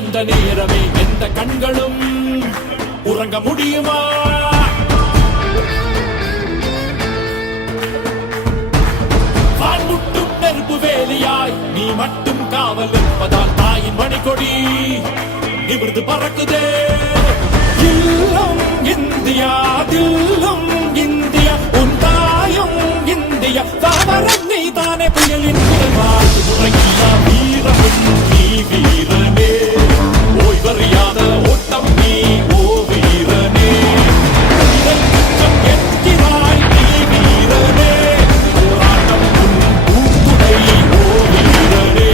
எந்த நேரமே எந்த கண்களும் உறங்க முடியுமா? வான்முட்டும் நெருப்பு வேலியாய் நீ மட்டும் காவல் இருப்பதால் தாயின் மணிக்கொடி நிமிர்ந்து பறக்குதே. இல்லம் இந்தியா, தில்லும் இந்தியா, உன் தாயும் இந்தியா, தாவரம் நீ தானே புயலின் புயல்வாய். உலகில்லா வீரமும் நீ வீரனே, ஓய்வறியாத ஓட்டம் நீ ஓ வீரனே. குற்றம் என்கிறாய் நீ வீரனே, போராட்டம் உன் பூத்துடை ஓ வீரனே.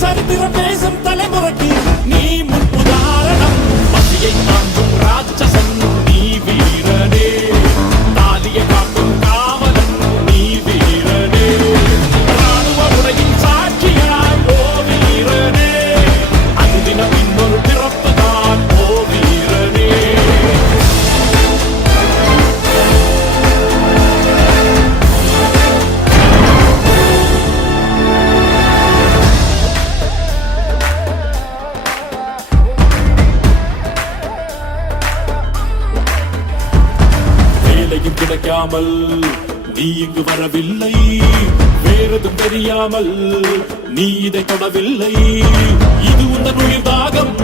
சரித்திரம் பேசும் தலைமுறைக்கு நீ முன் உதாரணம். பசியை தாங்கும் ராட்சசன் நீ வீரனே, தாலியை காக்கும் காவலன் நீ வீரனே. ராணுவ உடையின் சாட்சியாய் ஓ வீரனே, அனுதினம் இன்னொரு பிறப்புதான் ஓ வீரனே. கிடைக்காமல் நீ இங்கு வரவில்லை, வேறதும் தெரியாமல் நீ இதை தொடவில்லை. இது உந்தன் உயிர் தாகம்,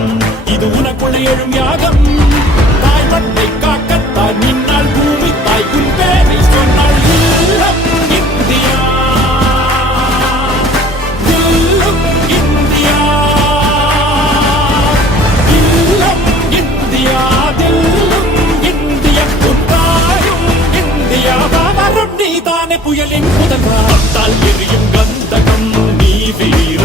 இது உனக்குள்ள எழும் யாகம். தாய் மண்ணை காக்கத்தான் நின்னால் பூமி தாய் உன் பேரை சொன்னால். இல்லம் இந்தியா, இல்லம் இந்தியா, இல்லம் இந்தியா, தில்லும் இந்தியா, உன் தாயும் இந்தியா, தாவரம் நீ தானே புயலின் புதல்வா. எரியும் கந்தகம் நீ வீர